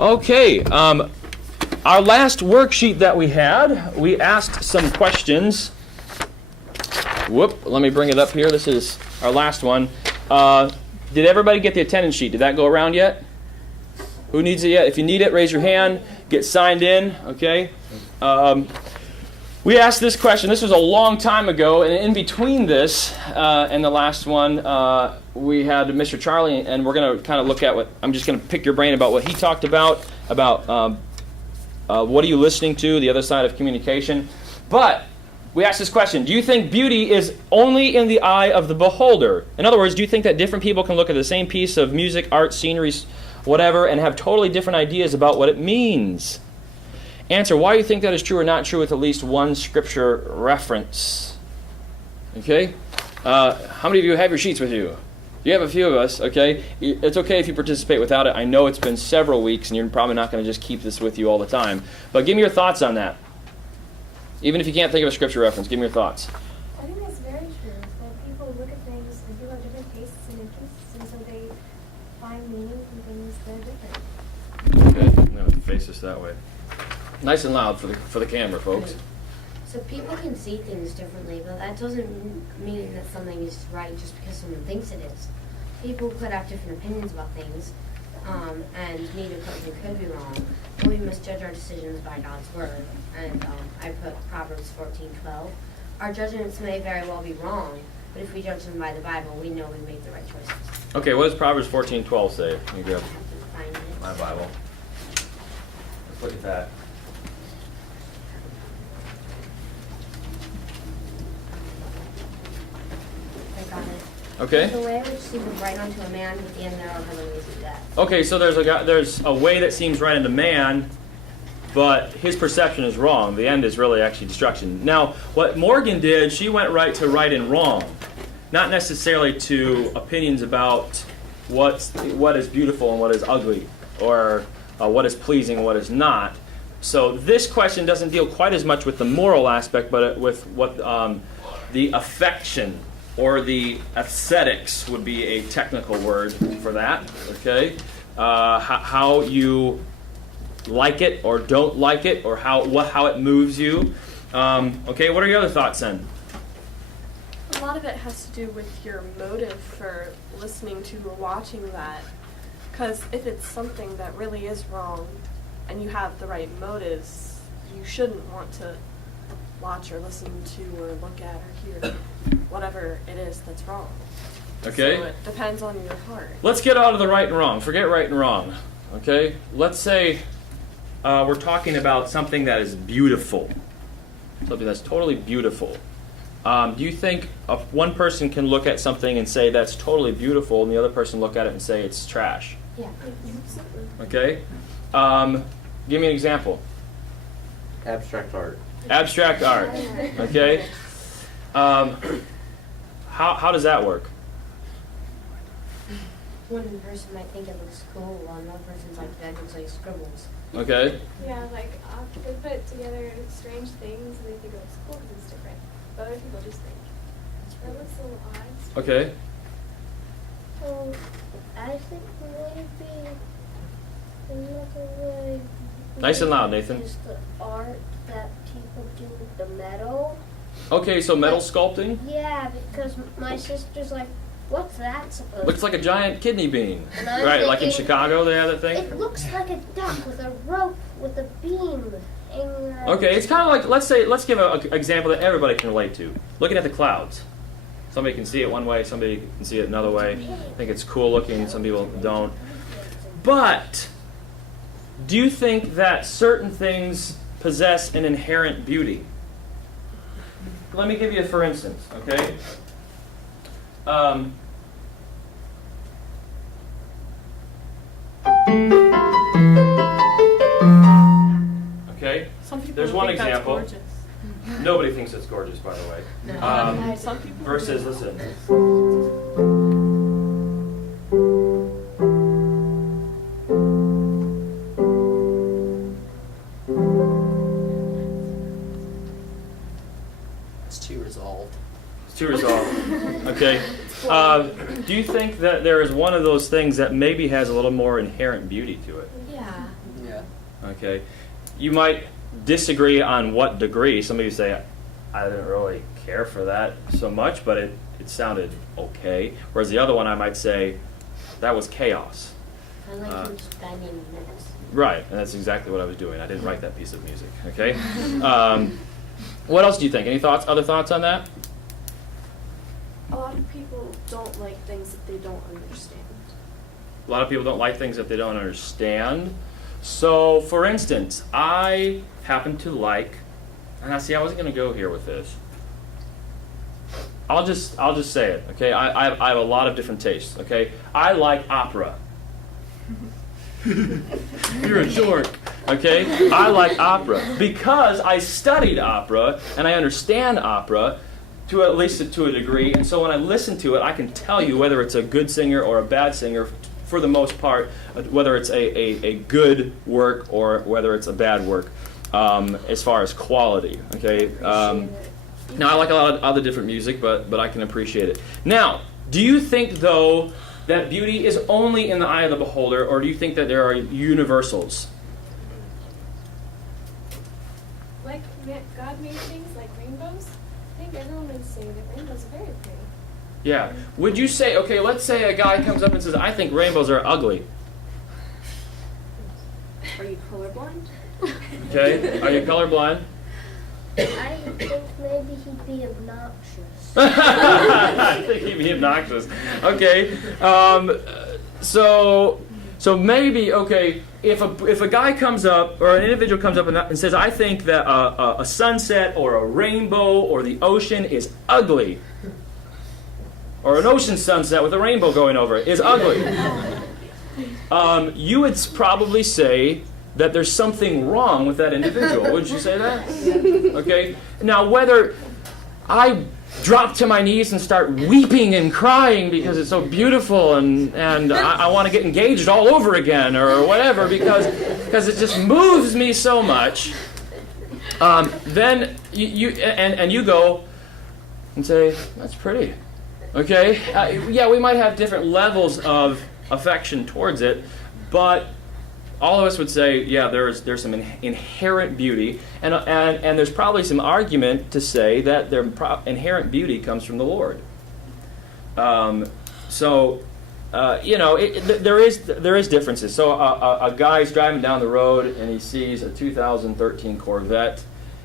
Okay, our last worksheet that we had, we asked some questions. Whoop, let me bring it up here. This is our last one. Did everybody get the attendance sheet? Did that go around yet? Who needs it yet? If you need it, raise your hand. Get signed in, okay? We asked this question. This was a long time ago, and in between this and the last one, we had Mr. Charlie, and we're going to kind of look at what, I'm just going to pick your brain about what he talked about what are you listening to, the other side of communication. But we asked this question: do you think beauty is only in the eye of the beholder? In other words, do you think that different people can look at the same piece of music, art, scenery, whatever, and have totally different ideas about what it means? Answer: why do you think that is true or not true with at least one scripture reference? Okay? How many of you have your sheets with you? You have a few of us, okay? It's okay if you participate without it. I know it's been several weeks, and you're probably not going to just keep this with you all the time. But give me your thoughts on that. Even if you can't think of a scripture reference, give me your thoughts. I think that's very true. That people look at things and people have different tastes and interests, and so they find meaning in things that are different. Okay, I'm going to face this that way. Nice and loud for the camera, folks. So people can see things differently, but that doesn't mean that something is right just because someone thinks it is. People could have different opinions about things, and neither person could be wrong. But we must judge our decisions by God's word. And I put Proverbs 14:12. Our judgments may very well be wrong, but if we judge them by the Bible, we know we make the right choices. Okay, what does Proverbs 14:12 say? Let me grab Find it. my Bible. Let's look at that. I got it. Okay. The way which seemeth right unto a man, but the end thereof are the ways of death. Okay, so there's a way that seems right unto man, but his perception is wrong. The end is really actually destruction. Now, what Morgan did, she went right to right and wrong, not necessarily to opinions about what is beautiful and what is ugly, or what is pleasing and what is not. So this question doesn't deal quite as much with the moral aspect, but with what the affection or the aesthetics would be a technical word for that. Okay, how you like it or don't like it, or how it moves you. Okay, what are your other thoughts then? A lot of it has to do with your motive for listening to or watching that. Because if it's something that really is wrong and you have the right motives, you shouldn't want to watch or listen to or look at or hear whatever it is that's wrong. Okay. So it depends on your heart. Let's get out of the right and wrong. Forget right and wrong. Okay? Let's say we're talking about something that is beautiful. Something that's totally beautiful. Do you think one person can look at something and say that's totally beautiful, and the other person look at it and say it's trash? Yeah. Okay? Give me an example. Abstract art. Abstract art. Okay? How does that work? One person might think it looks cool, while another person's like, that looks like scribbles. Okay? Yeah, like they put together strange things and they think it looks cool because it's different. But other people just think that looks a little odd. Okay. I think maybe another way. Nice and loud, Nathan. Is the art that people do with the metal. Okay, so metal sculpting? Yeah, because my sister's like, what's that supposed Looks like a giant kidney bean. And I'm Right, like in thinking, Chicago they have that thing? It looks like a duck with a rope with a beam hanging around. Okay, it's kind of like, let's give an example that everybody can relate to. Looking at the clouds. Somebody can see it one way, somebody can see it another way. I think it's cool looking, some people don't. But, do you think that certain things possess an inherent beauty? Let me give you a for instance, okay? Okay? Some people There's one think that's example. gorgeous. Nobody thinks it's gorgeous, by the way. Some people Versus, do. listen. It's too resolved. It's too resolved. Okay. Do you think that there is one of those things that maybe has a little more inherent beauty to it? Yeah. Okay, you might disagree on what degree. Some of you say, I didn't really care for that so much, but it sounded okay. Whereas the other one, I might say, that was chaos. I like him just banging notes. Right, and that's exactly what I was doing. I didn't write that piece of music. Okay. What else do you think? Any thoughts? Other thoughts on that? A lot of people don't like things that they don't understand. A lot of people don't like things that they don't understand. So, for instance, I happen to like, and I wasn't going to go here with this. I'll just say it, okay? I have a lot of different tastes, okay? I like opera. You're a dork, okay? I like opera because I studied opera and I understand opera to at least to a degree. And so when I listen to it, I can tell you whether it's a good singer or a bad singer. For the most part, whether it's a good work or whether it's a bad work, as far as quality. Okay. Now I like a lot of other different music, but I can appreciate it. Now, do you think though that beauty is only in the eye of the beholder, or do you think that there are universals? Like God made things like rainbows. I think everyone would say that rainbows are very pretty. Yeah. Would you say, okay, let's say a guy comes up and says, I think rainbows are ugly. Are you colorblind? Okay. Are you colorblind? I think maybe he'd be obnoxious. I think he'd be obnoxious. Okay. So maybe, okay, if a guy comes up, or an individual comes up and says, I think that a sunset or a rainbow or the ocean is ugly, or an ocean sunset with a rainbow going over it is ugly, you would probably say that there's something wrong with that individual. Wouldn't you say that? Okay. Now, whether I drop to my knees and start weeping and crying because it's so beautiful and I want to get engaged all over again or whatever because it just moves me so much, then you go and say, that's pretty. Okay? Yeah, we might have different levels of affection towards it, but all of us would say, yeah, there's some inherent beauty, and there's probably some argument to say that their inherent beauty comes from the Lord. There is differences. So a guy's driving down the road and he sees a 2013 Corvette,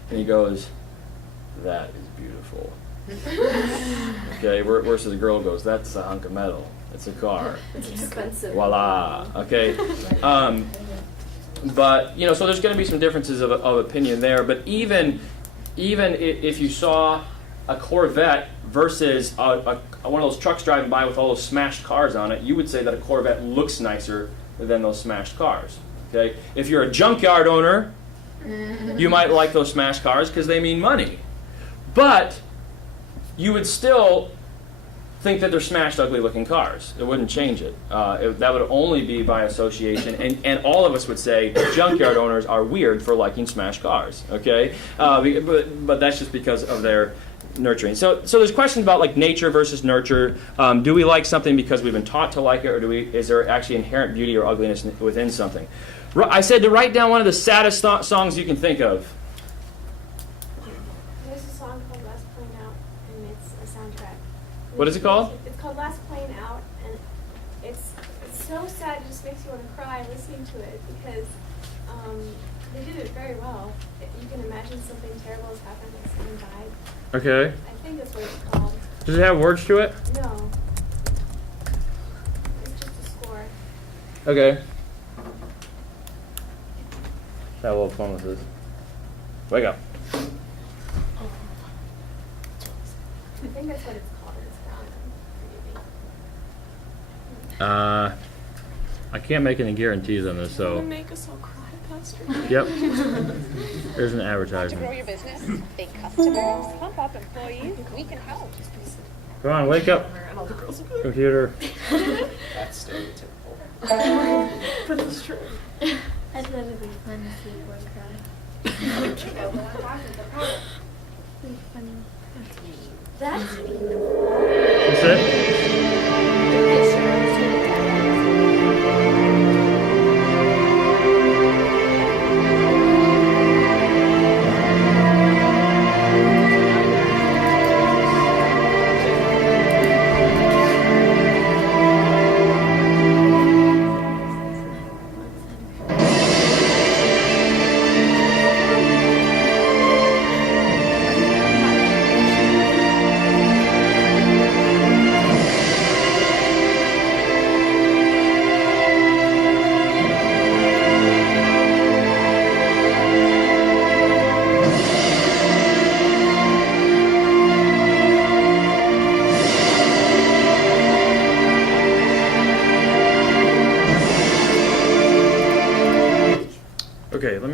and he goes, "That is beautiful." Okay, versus the girl goes, "That's a hunk of metal. It's a car." It's expensive. Voila. Okay. But so there's going to be some differences of opinion there. But even if you saw a Corvette versus one of those trucks driving by with all those smashed cars on it, you would say that a Corvette looks nicer than those smashed cars. Okay. If you're a junkyard owner, you might like those smashed cars because they mean money. But you would still think that they're smashed, ugly-looking cars. It wouldn't change it. That would only be by association, and all of us would say junkyard owners are weird for liking smashed cars. Okay, but that's just because of their nurturing. So there's questions about like nature versus nurture. Do we like something because we've been taught to like it, or is there actually inherent beauty or ugliness within something? I said to write down one of the saddest songs you can think of. There's a song called Last Plane Out, and it's a soundtrack. What is it called? It's called Last Plane Out, and it's so sad. It just makes you want to cry listening to it because they did it very well. You can imagine something terrible has happened, like someone died. Okay. I think that's what it's called. Does it have words to it? No. It's just a score. Okay. Have a little fun with this. Wake up. I think that's what it's called. It's found. I can't make any guarantees on this, You so. make us all cry, Pastor. Yep. There's an To grow advertisement. your business, think customers, pump up employees, we can help. Come on, wake up, And all the girls will be computer. That's stereotypical. but it's true. I thought it'd be fun to see one cry. Be funny. That's That's it?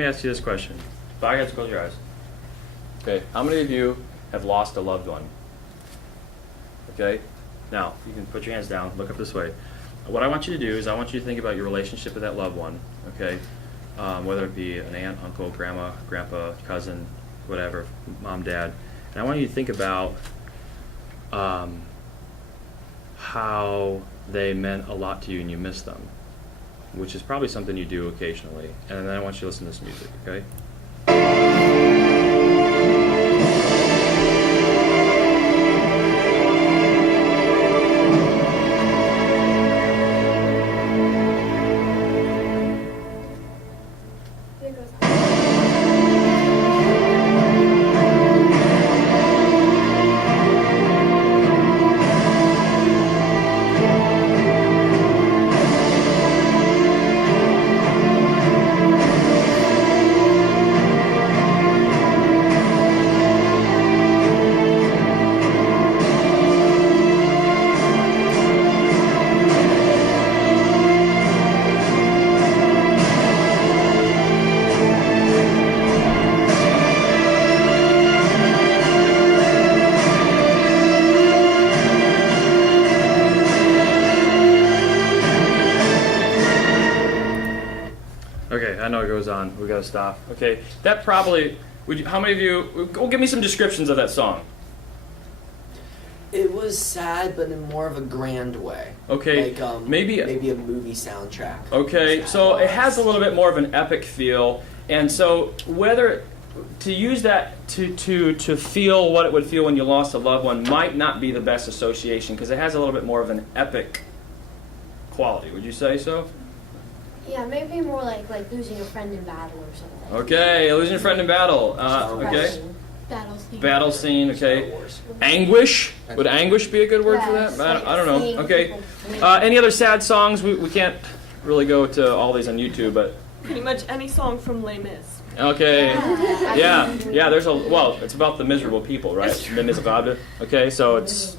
me ask you this question. Bow your heads, close your eyes. Okay, how many of you have lost a loved one? Okay, now you can put your hands down, look up this way. What I want you to do is I want you to think about your relationship with that loved one, okay? Whether it be an aunt, uncle, grandma, grandpa, cousin, whatever, mom, dad. And I want you to think about how they meant a lot to you and you miss them, which is probably something you do occasionally. And then I want you to listen to this music, okay? It goes on. Okay, I know it goes on. We gotta stop. Okay, that probably. How many of you? Well, give me some descriptions of that song. It was sad, but in more of a grand way. Okay, Like maybe. maybe a movie soundtrack. Okay, Sad so it loss. has a little bit more of an epic feel, and so whether to use that to feel what it would feel when you lost a loved one might not be the best association because it has a little bit more of an epic quality. Would you say so? Yeah, maybe more like losing a friend in battle or something. Okay, losing a friend in battle. Okay, Depression. Battle scene. battle scene. Star Okay, Wars. anguish. Would anguish be a good word for Yes, that? like I don't know. seeing Okay. people win. Any other sad songs? We can't really go to all these on YouTube, but Pretty much any song from Les Mis. okay. Yeah. Yeah, there's a well. It's about the miserable people, right? Les Miserables. Okay, so it's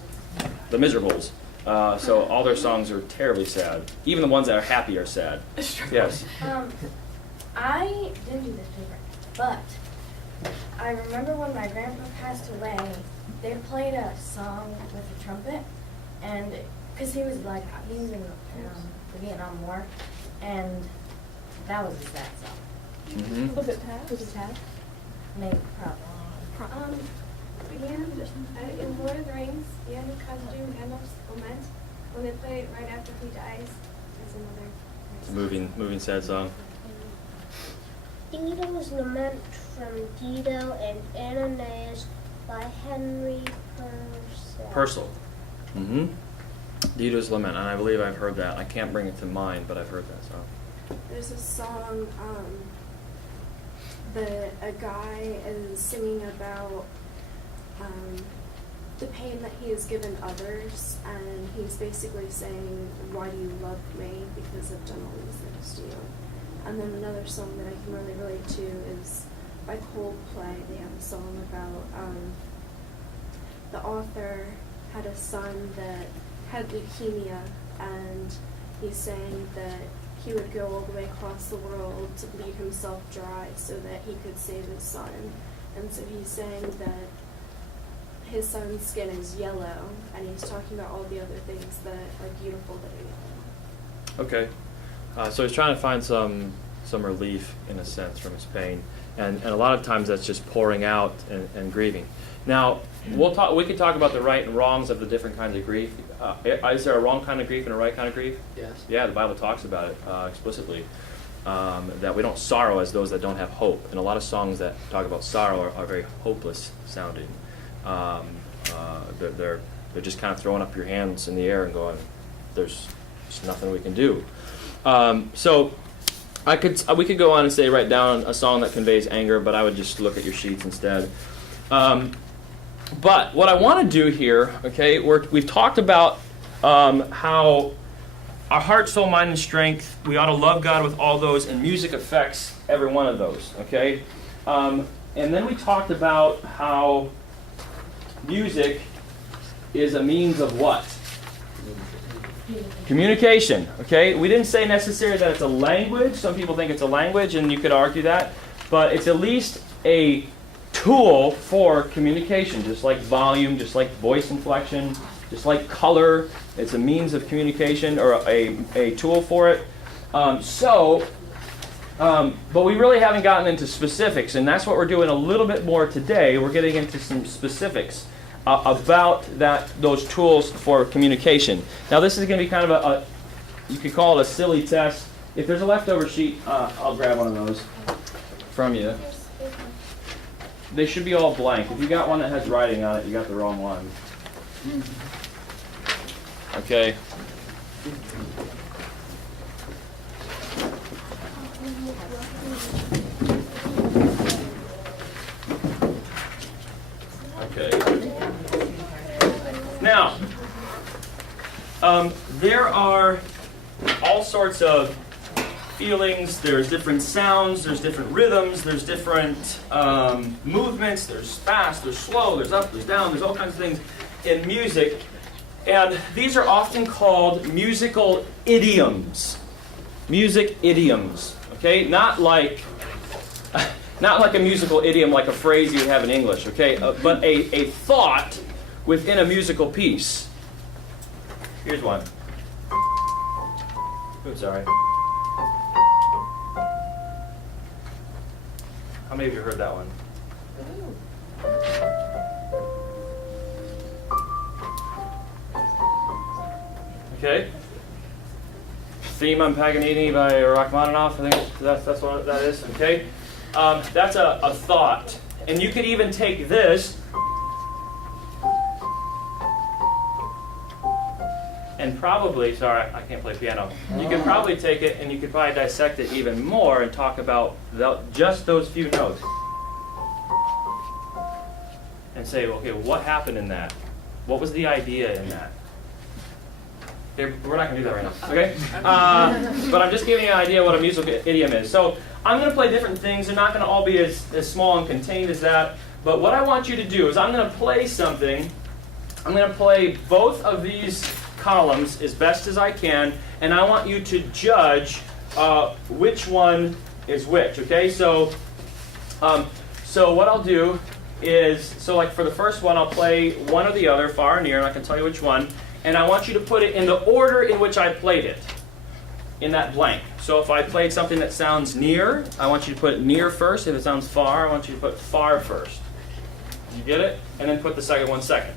the miserables. So all their songs are terribly sad. Even the ones that are happy are sad. Yes. I didn't do this paper, but I remember when my grandpa passed away, they played a song with a trumpet, and because he was in the Vietnam War, and that was a sad song. Hmm. Was it Tad? Was it Tad? Maybe, probably. In Lord of the Rings, the end of Khazad-dûm, Gandalf's Lament, when they play it right after he dies, it's another. Moving sad song. Dido's Lament from Dido and Ananias by Henry Purcell. Purcell. Mm-hmm. Dido's Lament, and I believe I've heard that. I can't bring it to mind, but I've heard that song. There's a song that a guy is singing about the pain that he has given others, and he's basically saying, "Why do you love me? Because I've done all these things to you." And then another song that I can really relate to is by Coldplay. They have a song about the author had a son that had leukemia, and he's saying that he would go all the way across the world to bleed himself dry so that he could save his son. And so he's saying that his son's skin is yellow, and he's talking about all the other things that are beautiful that are yellow. Okay. So he's trying to find some relief, in a sense, from his pain. And a lot of times that's just pouring out and grieving. Now, we could talk about the right and wrongs of the different kinds of grief. Is there a wrong kind of grief and a right kind of grief? Yes. Yeah, the Bible talks about it explicitly. That we don't sorrow as those that don't have hope. And a lot of songs that talk about sorrow are very hopeless sounding. They're just kind of throwing up your hands in the air and going, there's just nothing we can do. So we could go on and say write down a song that conveys anger, but I would just look at your sheets instead. But what I want to do here, okay, we've talked about how our heart, soul, mind, and strength, we ought to love God with all those, and music affects every one of those, okay? And then we talked about how music is a means of what? Communication, okay? We didn't say necessarily that it's a language. Some people think it's a language, and you could argue that. but it's at least a tool for communication, just like volume, just like voice inflection, just like color. It's a means of communication or a tool for it. But we really haven't gotten into specifics, and that's what we're doing a little bit more today. We're getting into some specifics about those tools for communication. Now, this is going to be kind of you could call it a silly test. If there's a leftover sheet, I'll grab one of those from you. They should be all blank. If you got one that has writing on it, you got the wrong one. Okay. Okay. Now, there are all sorts of feelings, there's different sounds, there's different rhythms, there's different movements, there's fast, there's slow, there's up, there's down, there's all kinds of things in music. And these are often called musical idioms. Music idioms, okay? Not like a musical idiom like a phrase you would have in English, okay? But a thought within a musical piece. Here's one. Oops, sorry. How many of you heard that one? Okay. Theme on Paganini by Rachmaninoff, I think that's what that is, okay? That's a thought. And you could even take this and probably, sorry, I can't play piano. You could probably take it and you could probably dissect it even more and talk about just those few notes. And say, okay, what happened in that? What was the idea in that? Okay, we're not going to do that right now, okay? But I'm just giving you an idea what a musical idiom is. So I'm going to play different things. They're not going to all be as small and contained as that. But what I want you to do is I'm going to play something. I'm going to play both of these columns as best as I can, and I want you to judge which one is which, okay? So what I'll do is, like for the first one, I'll play one or the other, far or near, and I can tell you which one. And I want you to put it in the order in which I played it, in that blank. So if I played something that sounds near, I want you to put near first. If it sounds far, I want you to put far first. You get it? And then put the second one second.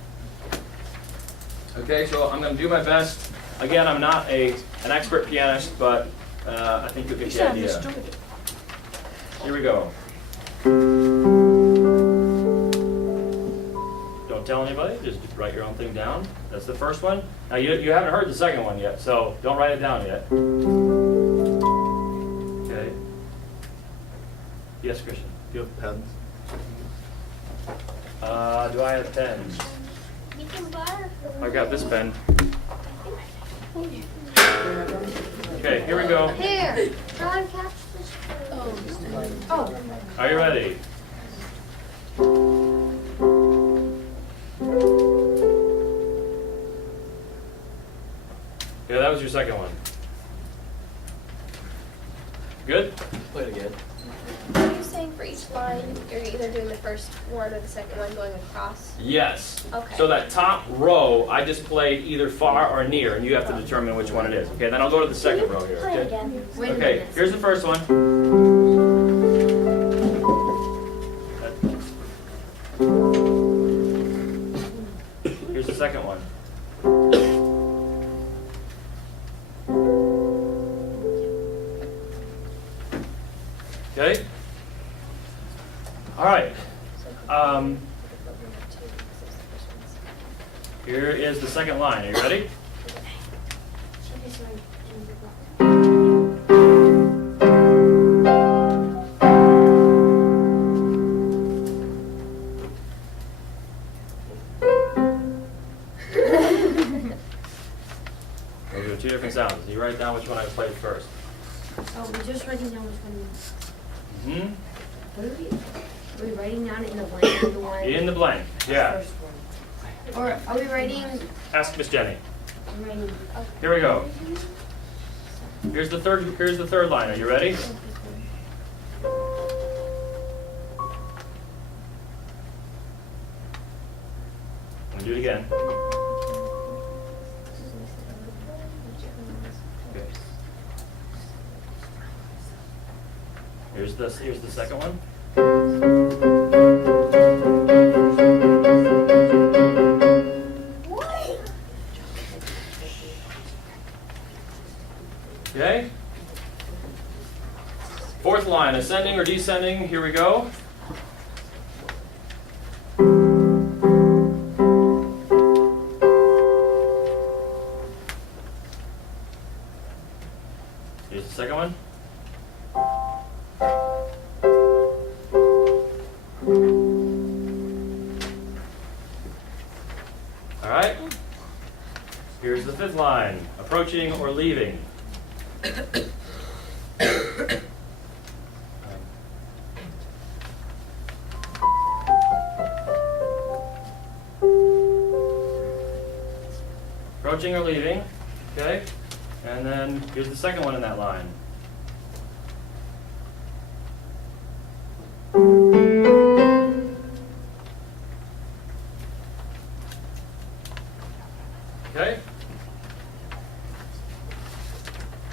Okay, so I'm going to do my best. Again, I'm not an expert pianist, but I think you'll get the idea. Here we go. Don't tell anybody, just write your own thing down. That's the first one. Now you haven't heard the second one yet, so don't write it down yet. Okay. Yes, Christian. Do you have pens? Do I have pens? You can borrow. I got this pen. Okay, here we go. Here, try and catch this. Oh. Are you ready? Yeah, that was your second one. Good? Play it again. Are you saying for each line, you're either doing the first one or the second one going across? Yes. Okay. So that top row, I just played either far or near, and you have to determine which one it is. Okay, then I'll go to the second row here. Play it Okay, again. Wait a okay, minute. here's the first one. Here's the second one. Okay? All right. Here is the second line. Are you ready? Those are two different sounds. You write down which one I played first. Oh, we're just writing down which one. Hmm? What are we writing down in the blank? The one. In the blank. Yeah. First one. Or are we writing? Ask Miss Jenny. I'm writing. Here we go. Here's the third line. Are you ready? do it again. Okay. Here's the second one. Okay. Fourth line, ascending or descending. Here we go. Here's the second one. All right. Here's the fifth line, approaching or leaving. Approaching or leaving, okay? And then here's the second one in that line. Okay?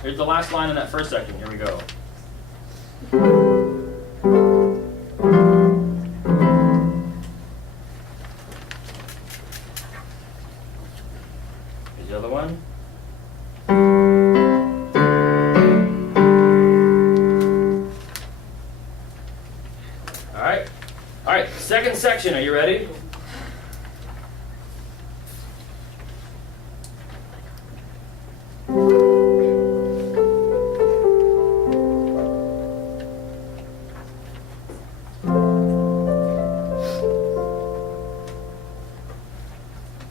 Here's the last line in that first section. Here we go. Here's the other one. All right. All right, second section. Are you ready?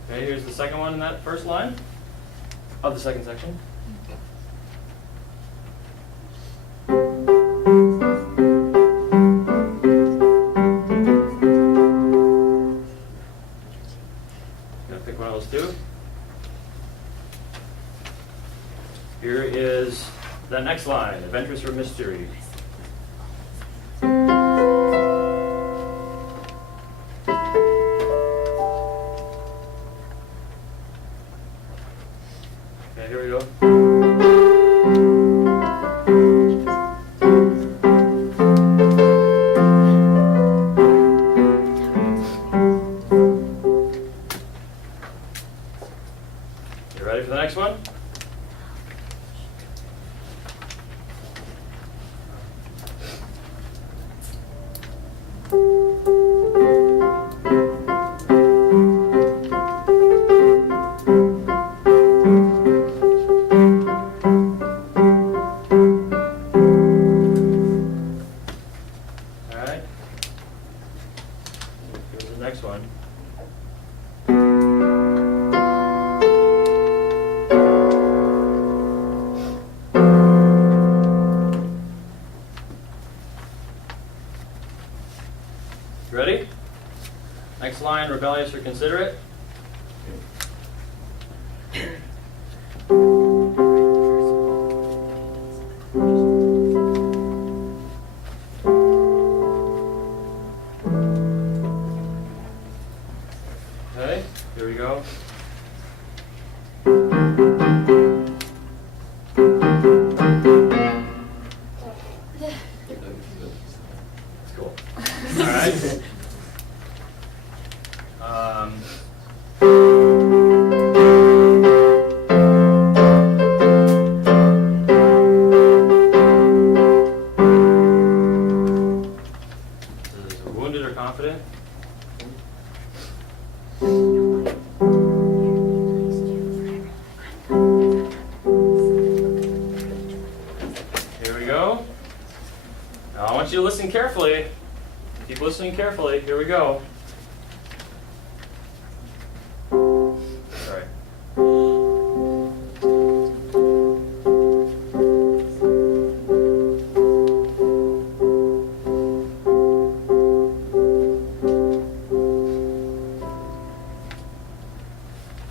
Okay, here's the second one in that first line of the second section. Gonna pick one of those two. Here is the next line, adventurous or mystery. Okay, here we go. You ready for the next one? All right. Here's the next one. You ready? Next line, rebellious or considerate. Okay, here we go. That's cool. All right. Is it wounded or confident? Here we go. Now I want you to listen carefully. Keep listening carefully. Here we go. Sorry.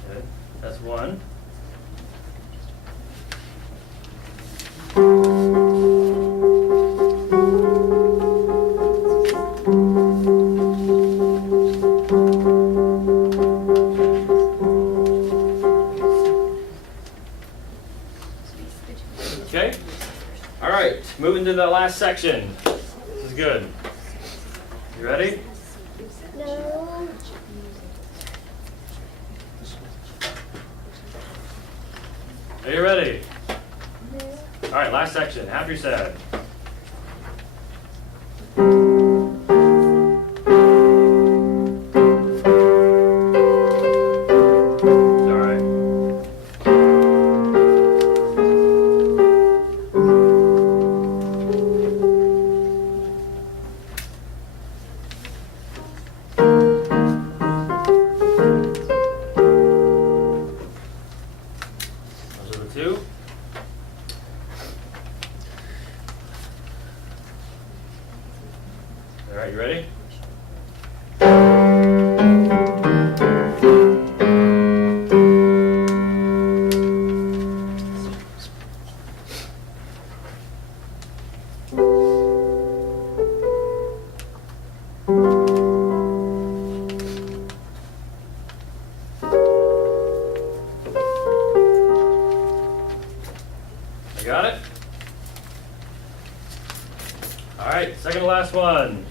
Okay, that's one. Okay? All right, moving to the last section. This is good. You ready? No. Are you ready? All right, last section. Happy or sad? All right. Those are the two. All right, you ready? You got it? All right, second to last one.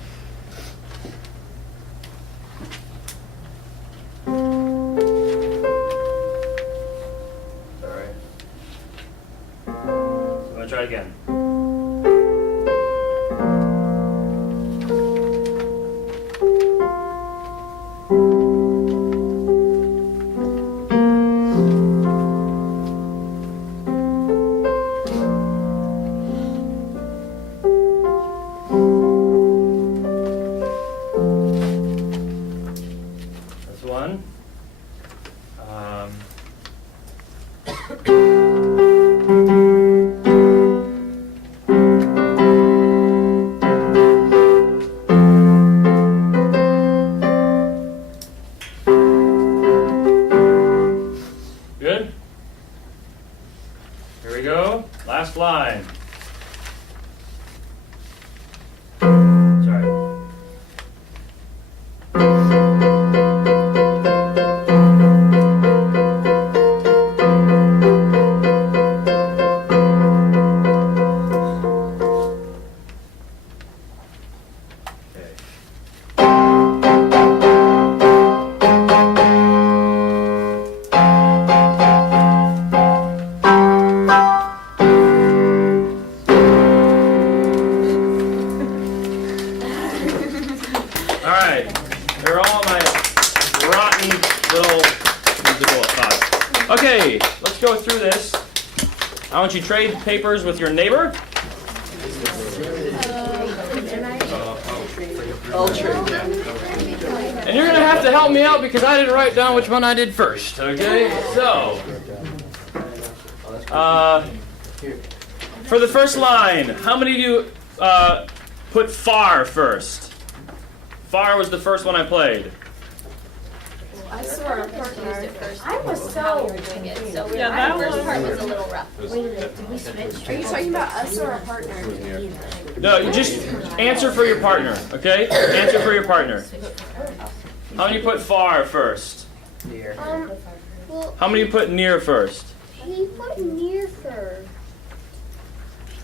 All right. I'm gonna try again. That's one. Good? Here we go. Last line. Sorry. Okay. All right, they're all my rotten little musical thoughts. Okay, let's go through this. I want you to trade papers with your neighbor. I'll trade. And you're going to have to help me out because I didn't write down which one I did first, okay? So, for the first line, how many of you put far first? Far was the first one I played. I saw our partner. I was How so we were doing it, so Yeah, our that first was- part was a little rough. Wait a minute, did we switch? Are you talking about us or our partner? No, you just answer for your partner, okay? Answer for your partner. How many put far first? Here. Well, How many put near first? he put near first.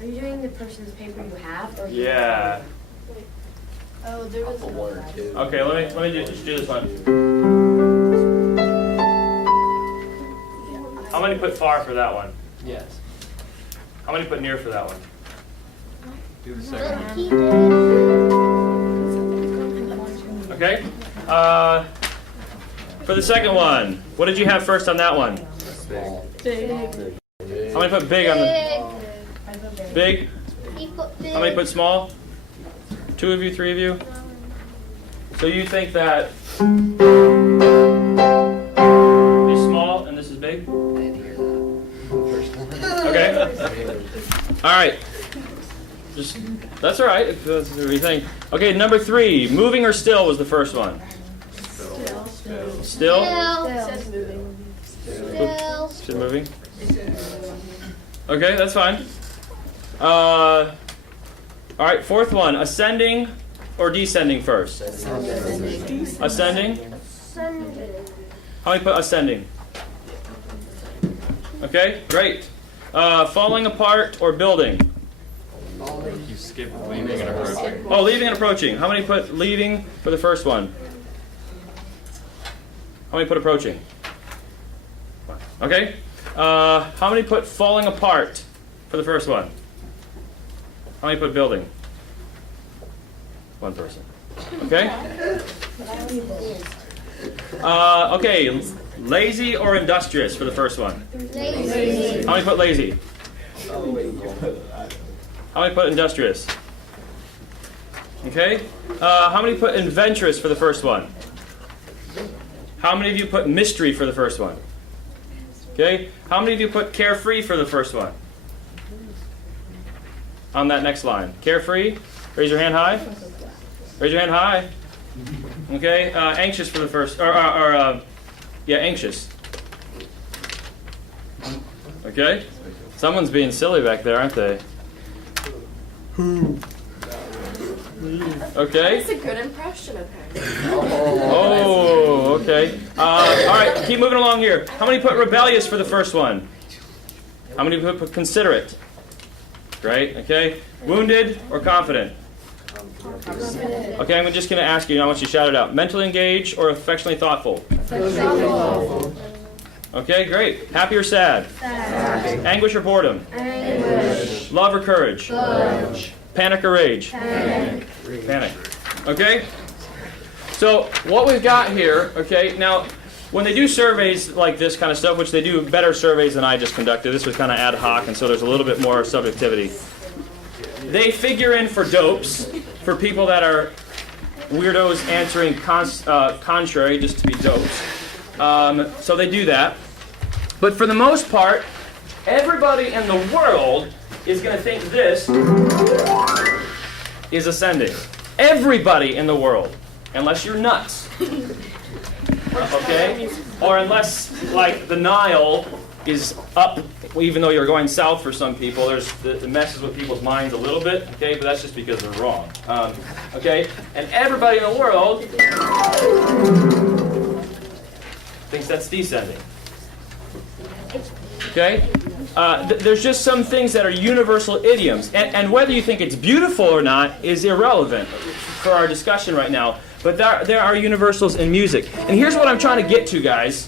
Are you doing the person's paper you have, or? Yeah. Oh, there was One or two. Okay, let me just do this one. How many put far for that one? Yes. How many put near for that one? Do the second. He did. Okay. For the second one, what did you have first on that one? Big. How many put big on the big? He put big. How many put small? 2 of you, 3 of you? So you think that is small and this is big? I didn't hear that. First one. Okay. All right. Just that's all right. If that's what you think. Okay, number 3. Moving or still was the first one. Still. Still. She's moving. Okay, that's fine. All right, fourth one. Ascending or descending first? Ascending. How many put ascending? Okay, great. Falling apart or building? You skip leaving and approaching. Oh, leaving and approaching. How many put leaving for the first one? How many put approaching? Okay. How many put falling apart for the first one? How many put building? One person. Okay. Okay. Lazy or industrious for the first one? Lazy. How many put lazy? How many put industrious? Okay. How many put adventurous for the first one? How many of you put mystery for the first one? Okay. How many of you put carefree for the first one? On that next line. Carefree. Raise your hand high. Raise your hand high. Okay. Anxious for the first. Yeah, anxious. Okay. Someone's being silly back there, aren't they? Okay. That's a good impression of him. Oh, okay. All right, keep moving along here. How many put rebellious for the first one? How many put considerate? Great, okay. Wounded or confident? Okay, I'm just going to ask you, I want you to shout it out. Mentally engaged or affectionately thoughtful? Okay, great. Happy or sad? Sad. Anguish or boredom? Anguish. Love or courage? Love. Panic or rage? Panic. Panic. Okay? So what we've got here, okay, now when they do surveys like this kind of stuff, which they do better surveys than I just conducted, this was kind of ad hoc, and so there's a little bit more subjectivity. They figure in for dopes, for people that are weirdos answering contrary just to be dopes. So they do that. But for the most part, everybody in the world is going to think this is ascending. Everybody in the world, unless you're nuts. Okay? Or unless, like, the Nile is up, even though you're going south for some people. There's it messes with people's minds a little bit, okay? But that's just because they're wrong. Okay? And everybody in the world thinks that's descending. Okay? There's just some things that are universal idioms. And whether you think it's beautiful or not is irrelevant for our discussion right now. But there are universals in music. And here's what I'm trying to get to, guys.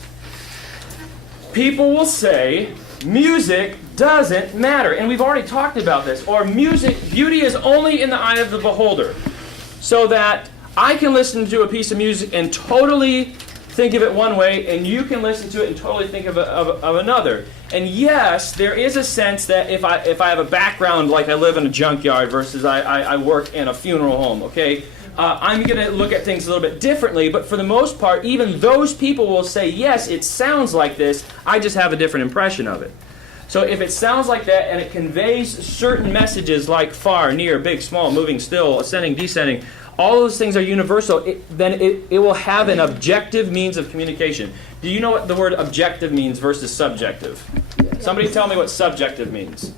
People will say, music doesn't matter. And we've already talked about this. Or beauty is only in the eye of the beholder. So that I can listen to a piece of music and totally think of it one way, and you can listen to it and totally think of another. And yes, there is a sense that if I have a background like I live in a junkyard versus I work in a funeral home, okay, I'm going to look at things a little bit differently. But for the most part, even those people will say, yes, it sounds like this. I just have a different impression of it. So if it sounds like that and it conveys certain messages like far, near, big, small, moving, still, ascending, descending, all those things are universal, then it will have an objective means of communication. Do you know what the word objective means versus subjective? Yes. Somebody tell me what subjective means.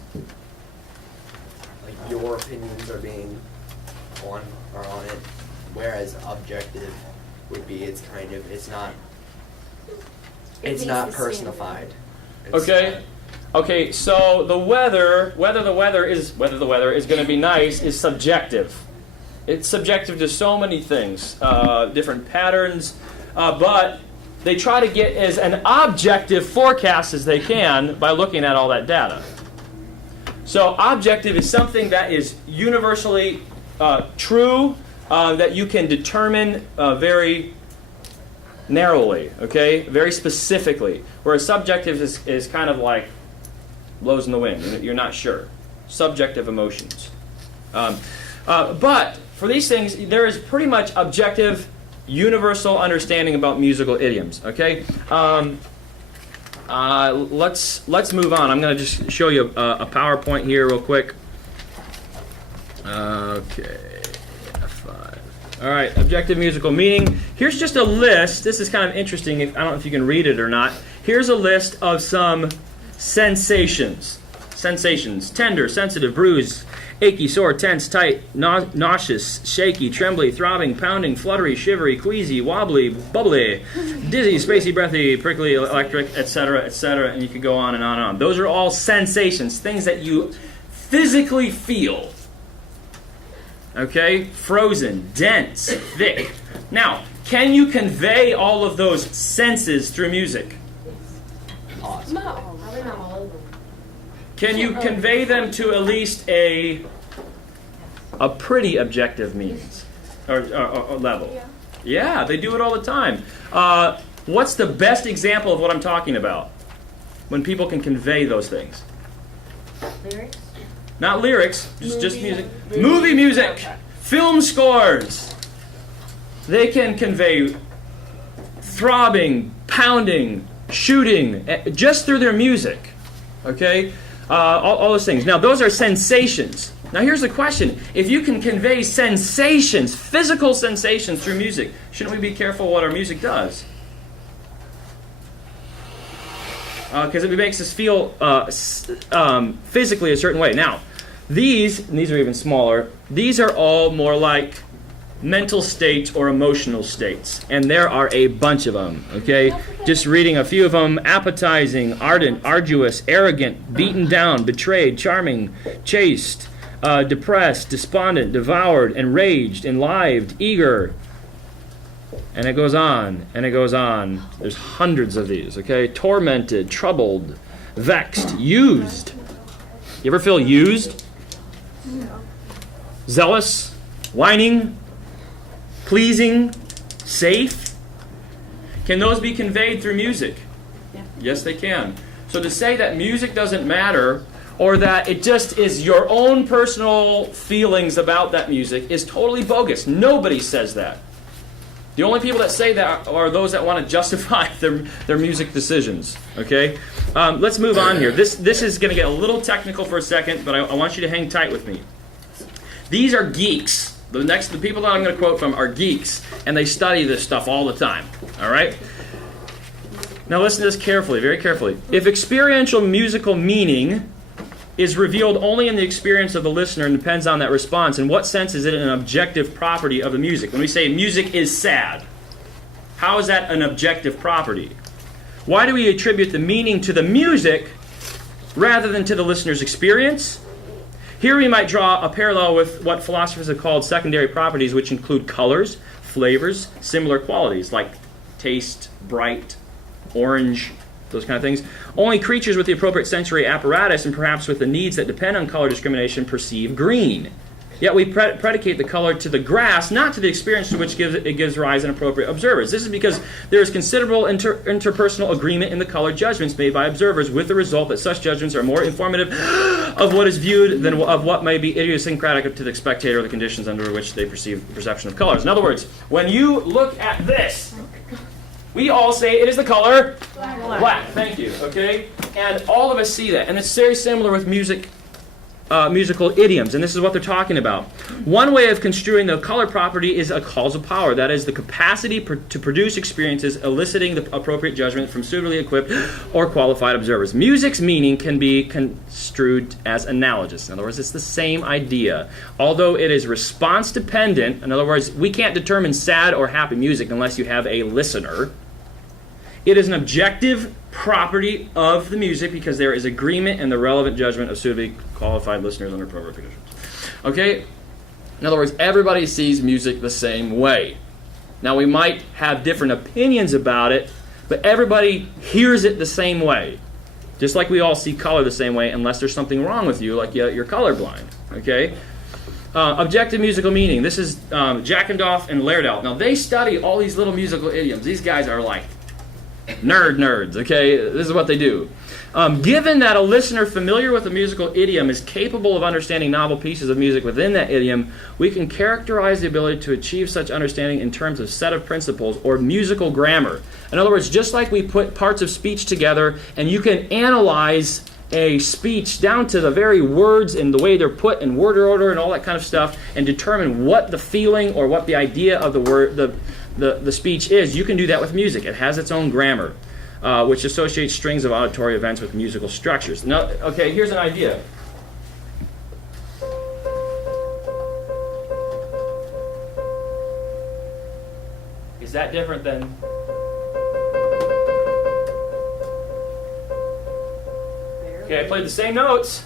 Like your opinions are being on it, whereas objective would be it's not personified. Okay. Okay, so the weather, whether the weather is going to be nice is subjective. It's subjective to so many things, different patterns, but they try to get as an objective forecast as they can by looking at all that data. So objective is something that is universally true, that you can determine very narrowly, okay, very specifically, whereas subjective is kind of like blows in the wind. You're not sure. Subjective emotions. But for these things, there is pretty much objective, universal understanding about musical idioms. Okay, let's move on. I'm going to just show you a PowerPoint here real quick. Okay, F5. All right, objective musical meaning. Here's just a list. This is kind of interesting. I don't know if you can read it or not. Here's a list of some sensations. sensations: tender, sensitive, bruised, achy, sore, tense, tight, nauseous, shaky, trembly, throbbing, pounding, fluttery, shivery, queasy, wobbly, bubbly, dizzy, spacey, breathy, prickly, electric, etc., etc., and you could go on and on and on. Those are all sensations, things that you physically feel. Okay? Frozen, dense, thick. Now, can you convey all of those senses through music? Awesome. Not all. Probably not all of them. Can you convey them to at least a pretty objective means or level? Yeah. Yeah, they do it all the time. What's the best example of what I'm talking about? When people can convey those things. Lyrics? Not lyrics, just music. Movie music, film scores. They can convey throbbing, pounding, shooting, just through their music. Okay? All those things. Now, those are sensations. Now, here's the question. If you can convey sensations, physical sensations through music, shouldn't we be careful what our music does? Because it makes us feel physically a certain way. Now, these are even smaller, these are all more like mental states or emotional states. And there are a bunch of them, okay? Just reading a few of them: appetizing, ardent, arduous, arrogant, beaten down, betrayed, charming, chaste, depressed, despondent, devoured, enraged, enlivened, eager. And it goes on, and it goes on. There's hundreds of these, okay? Tormented, troubled, vexed, used. You ever feel used? Zealous, whining, pleasing, safe. Can those be conveyed through music? Yeah. Yes, they can. So to say that music doesn't matter, or that it just is your own personal feelings about that music, is totally bogus. Nobody says that. The only people that say that are those that want to justify their music decisions. Okay? Let's move on here. This is going to get a little technical for a second, but I want you to hang tight with me. These are geeks. The people that I'm going to quote from are geeks, and they study this stuff all the time. All right? Now listen to this carefully, very carefully. If experiential musical meaning is revealed only in the experience of the listener and depends on that response, in what sense is it an objective property of the music? When we say music is sad, how is that an objective property? Why do we attribute the meaning to the music rather than to the listener's experience? Here we might draw a parallel with what philosophers have called secondary properties, which include colors, flavors, similar qualities like taste, bright, orange, those kind of things. Only creatures with the appropriate sensory apparatus and perhaps with the needs that depend on color discrimination perceive green. Yet we predicate the color to the grass, not to the experience to which it gives rise in appropriate observers. This is because there is considerable interpersonal agreement in the color judgments made by observers, with the result that such judgments are more informative of what is viewed than of what may be idiosyncratic to the spectator or the conditions under which they perceive the perception of colors. In other words, when you look at this, we all say it is the color black. Thank you. Okay? And all of us see that. And it's very similar with musical idioms, and this is what they're talking about. One way of construing the color property is a causal power, that is, the capacity to produce experiences eliciting the appropriate judgment from suitably equipped or qualified observers. Music's meaning can be construed as analogous. In other words, it's the same idea. Although it is response dependent, in other words, we can't determine sad or happy music unless you have a listener. It is an objective property of the music because there is agreement in the relevant judgment of suitably qualified listeners under appropriate conditions. Okay? In other words, everybody sees music the same way. Now, we might have different opinions about it, but everybody hears it the same way. Just like we all see color the same way, unless there's something wrong with you, like you're colorblind. Okay? Objective musical meaning. This is Jackendoff and Lerdout. Now, they study all these little musical idioms. These guys are like nerds, okay? This is what they do. Given that a listener familiar with a musical idiom is capable of understanding novel pieces of music within that idiom, we can characterize the ability to achieve such understanding in terms of set of principles or musical grammar. In other words, just like we put parts of speech together and you can analyze a speech down to the very words and the way they're put in word order and all that kind of stuff and determine what the feeling or what the idea of the word, the speech is, you can do that with music. It has its own grammar. which associates strings of auditory events with musical structures. Now, okay, here's an idea. Is that different than... Okay, I played the same notes,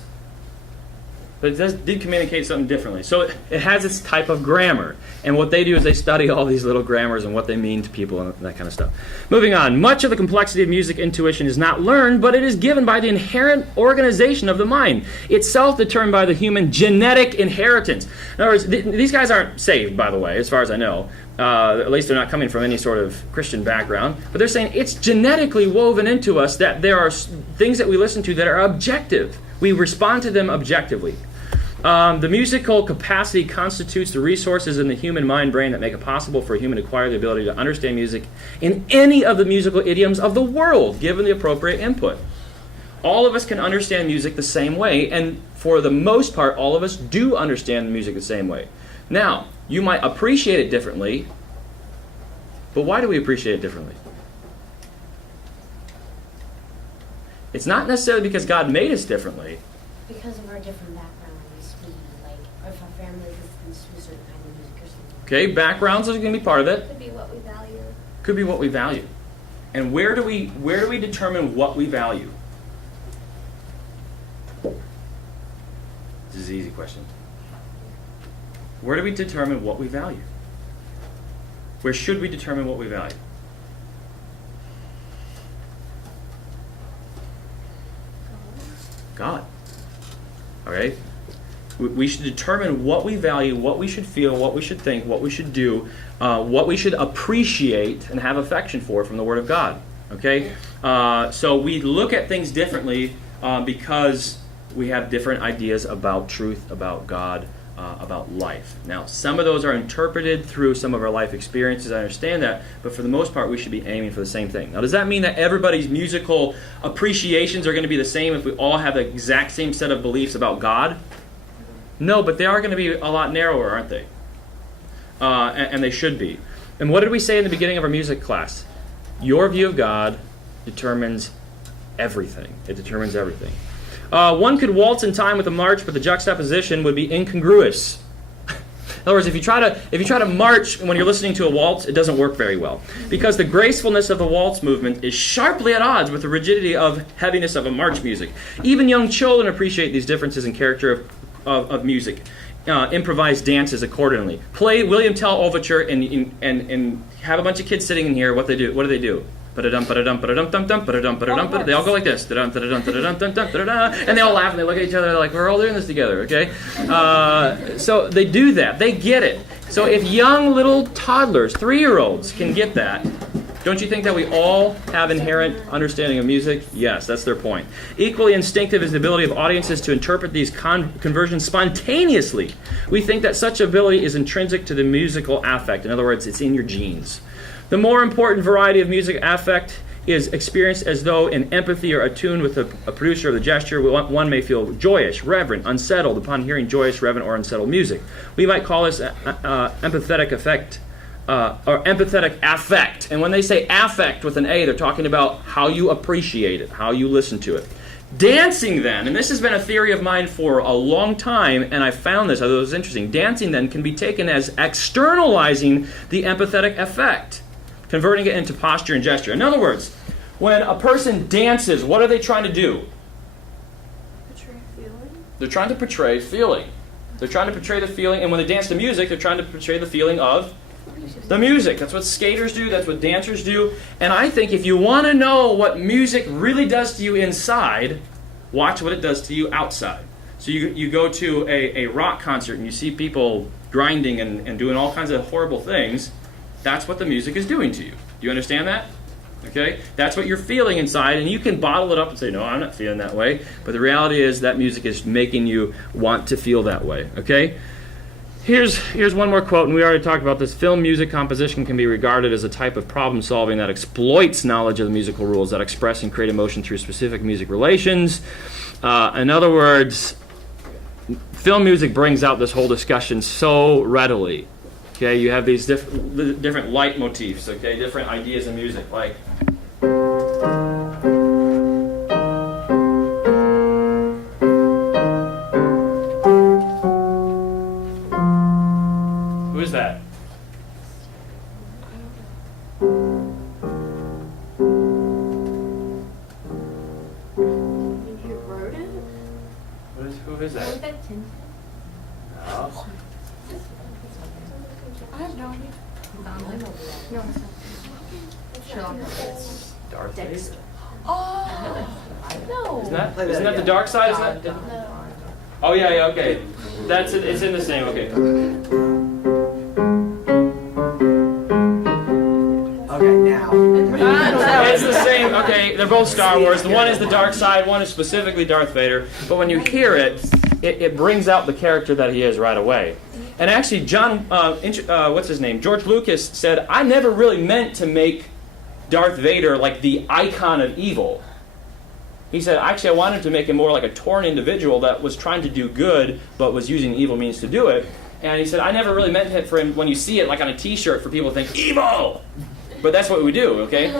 but it did communicate something differently. So it has its type of grammar. And what they do is they study all these little grammars and what they mean to people and that kind of stuff. Moving on. Much of the complexity of music intuition is not learned, but it is given by the inherent organization of the mind, itself determined by the human genetic inheritance. In other words, these guys aren't saved, by the way, as far as I know. At least they're not coming from any sort of Christian background. But they're saying it's genetically woven into us that there are things that we listen to that are objective. We respond to them objectively. The musical capacity constitutes the resources in the human mind brain that make it possible for a human to acquire the ability to understand music in any of the musical idioms of the world, given the appropriate input. All of us can understand music the same way, and for the most part, all of us do understand music the same way. Now, you might appreciate it differently, but why do we appreciate it differently? It's not necessarily because God made us differently. Because of our different backgrounds, if our family listens to a certain kind of music or something. Okay, backgrounds are going to be part of it. Could be what we value. Could be what we value. And where do we determine what we value? This is an easy question. Where do we determine what we value? Where should we determine what we value? God. All right? We should determine what we value, what we should feel, what we should think, what we should do, what we should appreciate and have affection for from the Word of God. Okay? So we look at things differently because we have different ideas about truth, about God, about life. Now, some of those are interpreted through some of our life experiences. I understand that, but for the most part, we should be aiming for the same thing. Now, does that mean that everybody's musical appreciations are going to be the same if we all have the exact same set of beliefs about God? No, but they are going to be a lot narrower, aren't they? And they should be. And what did we say in the beginning of our music class? Your view of God determines everything. It determines everything. One could waltz in time with a march, but the juxtaposition would be incongruous. In other words, if you try to march when you're listening to a waltz, it doesn't work very well, because the gracefulness of the waltz movement is sharply at odds with the rigidity of heaviness of a march music. Even young children appreciate these differences in character of music. Improvise dances accordingly. Play William Tell Overture and have a bunch of kids sitting in here. What do they do? They all go like this. And they all laugh and they look at each other like, we're all doing this together, okay? So they do that. They get it. So if young little toddlers, 3-year-olds, can get that, don't you think that we all have inherent understanding of music? Yes, that's their point. Equally instinctive is the ability of audiences to interpret these conversions spontaneously. We think that such ability is intrinsic to the musical affect. In other words, it's in your genes. The more important variety of music affect is experienced as though in empathy or attuned with a producer of the gesture. One may feel joyous, reverent, unsettled upon hearing joyous, reverent, or unsettled music. We might call this empathetic effect, or empathetic affect. And when they say affect with an A, they're talking about how you appreciate it, how you listen to it. Dancing then, and this has been a theory of mine for a long time, and I found this, I thought it was interesting. Dancing then can be taken as externalizing the empathetic effect, converting it into posture and gesture. In other words, when a person dances, what are they trying to do? Portray feeling. They're trying to portray feeling. They're trying to portray the feeling, and when they dance to music, they're trying to portray the feeling of the music. That's what skaters do, that's what dancers do. And I think if you want to know what music really does to you inside, watch what it does to you outside. So you go to a rock concert and you see people grinding and doing all kinds of horrible things. That's what the music is doing to you. Do you understand that? Okay? That's what you're feeling inside, and you can bottle it up and say, no, I'm not feeling that way. But the reality is that music is making you want to feel that way. Okay? Here's one more quote, and we already talked about this. Film music composition can be regarded as a type of problem solving that exploits knowledge of the musical rules that express and create emotion through specific music relations. In other words, film music brings out this whole discussion so readily. Okay, you have these different leitmotifs, okay, different ideas in music, like Who is that? Oh. I have no idea. Darth Vader. Oh no. Isn't that the dark side? Is that? Oh yeah, okay. That's it. It's in the same. Okay. Okay, now. It's the same. Okay, they're both Star Wars. The one is the dark side. One is specifically Darth Vader. But when you hear it, it brings out the character that he is right away. And actually, what's his name? George Lucas said, "I never really meant to make Darth Vader like the icon of evil." He said, actually, I wanted to make him more like a torn individual that was trying to do good, but was using evil means to do it. And he said, I never really meant it for him, when you see it like on a t-shirt, for people to think, evil! But that's what we do, okay?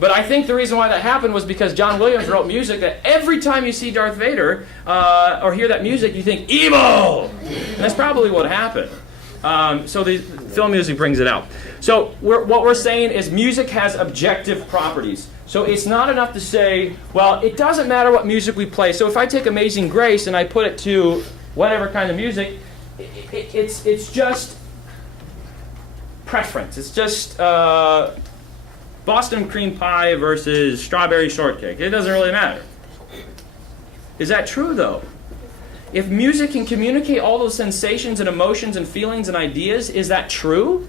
But I think the reason why that happened was because John Williams wrote music that every time you see Darth Vader, or hear that music, you think, evil! And that's probably what happened. So the film music brings it out. So what we're saying is music has objective properties. So it's not enough to say, well, it doesn't matter what music we play. So if I take Amazing Grace and I put it to whatever kind of music, it's just preference. It's just Boston cream pie versus strawberry shortcake. It doesn't really matter. Is that true, though? If music can communicate all those sensations and emotions and feelings and ideas, is that true?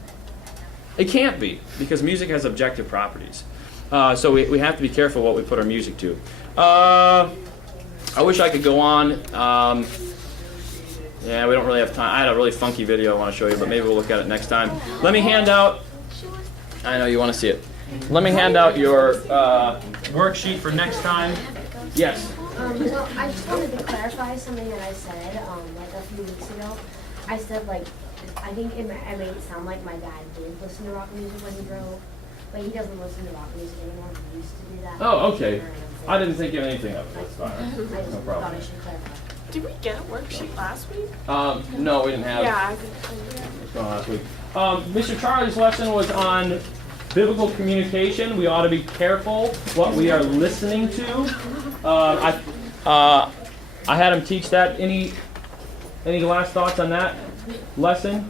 It can't be, because music has objective properties. So we have to be careful what we put our music to. I wish I could go on. Yeah, we don't really have time. I had a really funky video I want to show you, but maybe we'll look at it next time. Let me hand out, I know you want to see it. Let me hand out your worksheet for next time. Yes? Well, I just wanted to clarify something that I said like a few weeks ago. I said, like, I think I made it sound like my dad did listen to rock music when he drove, but he doesn't listen to rock music anymore. He used to do that. Oh, okay. I didn't think of anything of it. That's fine. I just No thought problem. I should clarify. Did we get a worksheet last week? No, we didn't have Yeah, I think what's going on last week. Mr. Charlie's lesson was on biblical communication. We ought to be careful what we are listening to. I had him teach that. Any last thoughts on that lesson?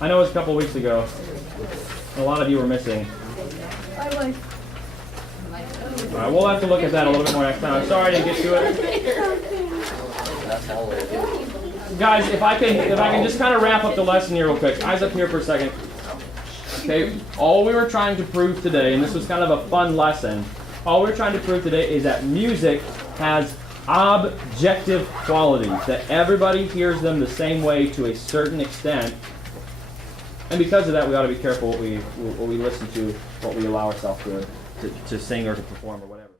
I know it was a couple weeks ago. A lot of you were missing. All right, we'll have to look at that a little bit more next time. I'm sorry I didn't get to it. Guys, if I can just kind of wrap up the lesson here real quick. Eyes up here for a second. Okay, all we were trying to prove today, and this was kind of a fun lesson, all we're trying to prove today is that music has objective qualities, that everybody hears them the same way to a certain extent. And because of that, we ought to be careful what we listen to, what we allow ourselves to sing or to perform or whatever.